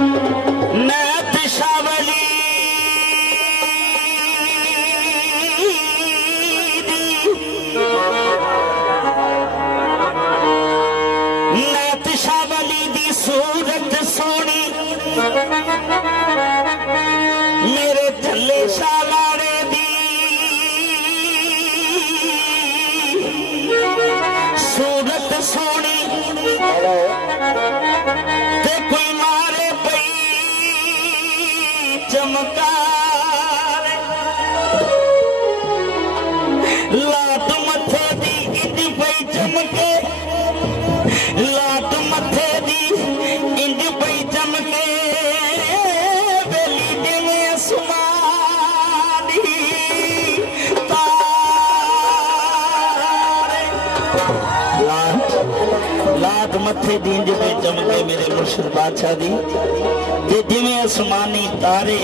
नैत शावली नैत शावली दी सूरत सोनी मेरे थल्ले शालाड़े दी सूरत सोनी ते कोई मारे पई चमकार लाट मथे दी इंज पई चमके लाट मथे दी इंज पई चमके बेली जिवें आसमानी तारे लाट मथे दी इंज पई चमके मेरे मुर्शिद बादशाह दी ते जिवें आसमानी तारे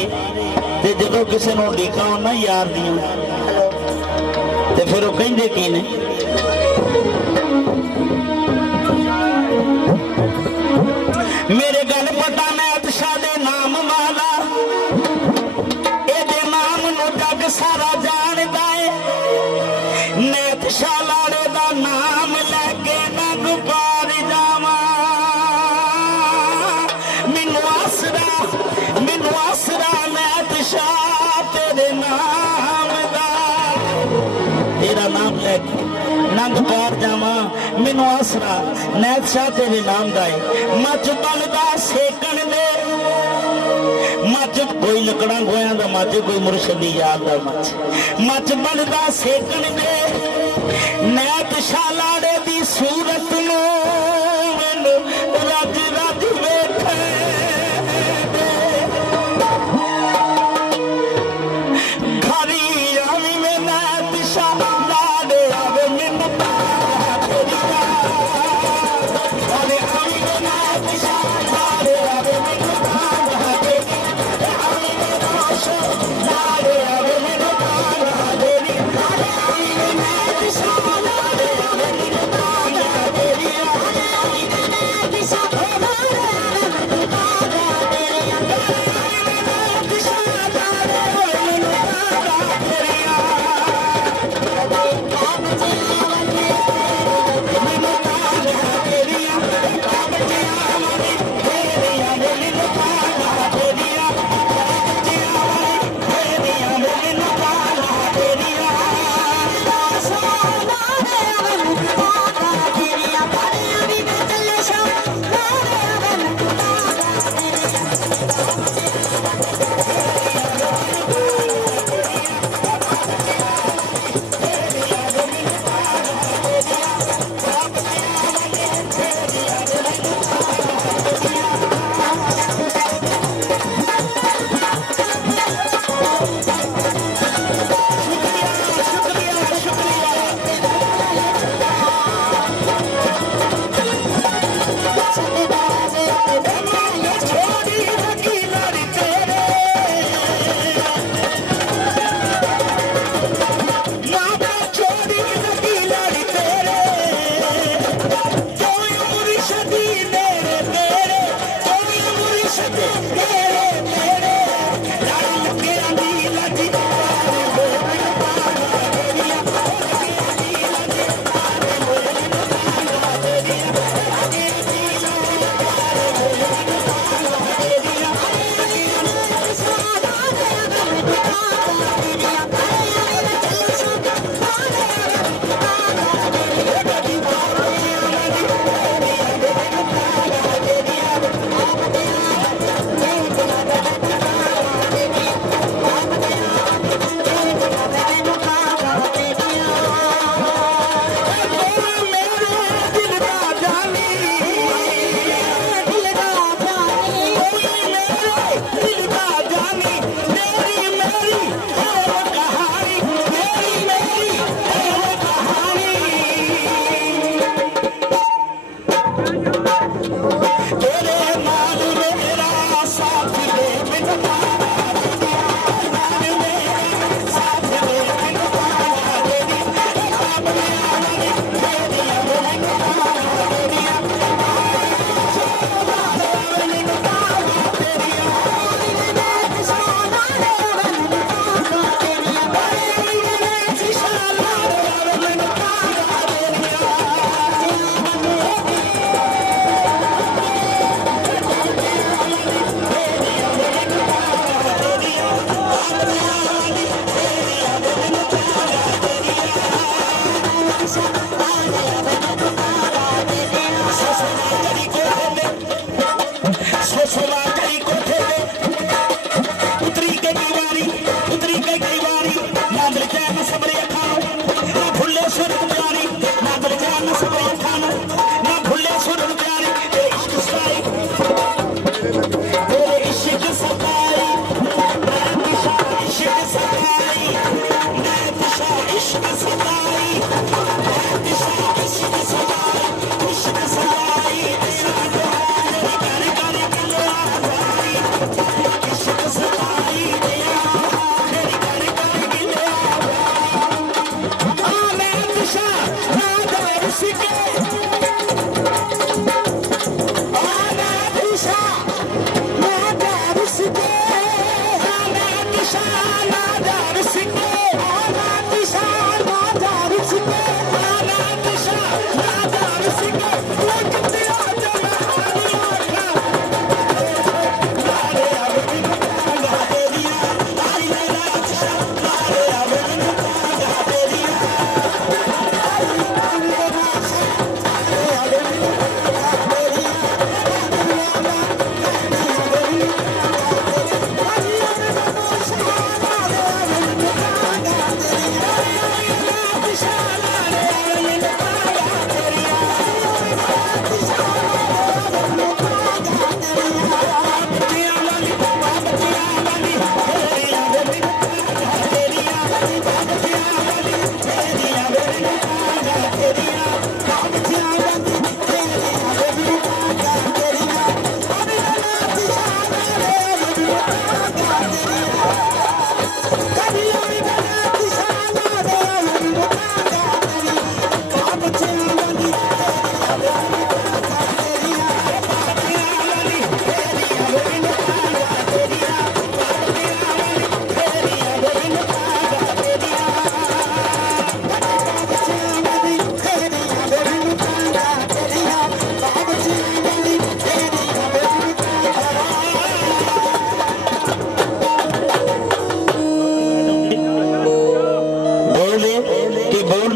ते जदों किसी नूं ढीका होना यार दियां ते फिर वो कहिंदे की ने मेरे गल पता नैत शाह दे नाम वाला एदे नाम नूं जग सारा जानदा है नैत शाह लाड़े दा नाम लैके नग पार जावां मैनू आसरा नैत शाह तेरे नाम दा तेरा नाम लैके नंग पार जावा मैनू आसरा नैत शाह तेरे नाम दा है मच बनदा सेकण दे मच कोई लकड़ा गोया दा मच कोई मुर्शिद दी याद दा मच बनदा सेकण दे नैत शाह लाड़े दी सूरत नूं मैनू रज रज वेखे खरी आवी में नैत शाह लाड़े आवे मैनू तेरे इश्क सताई मैं दिशा इश्क सताई मैं दिशा इश्क सताई मैं दिशा इश्क सताई इश्क सताई तेरा कर कर गलिया भाई इश्क सताई तेरा कर कर गलिया भाई मैं दिशा राधा इश्क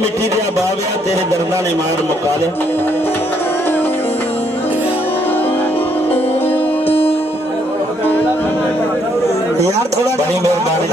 मिट्टी दिया बाविया तेरे दर्दा ने मार मुका ले यार थोड़ा बड़ी मेहरबानी।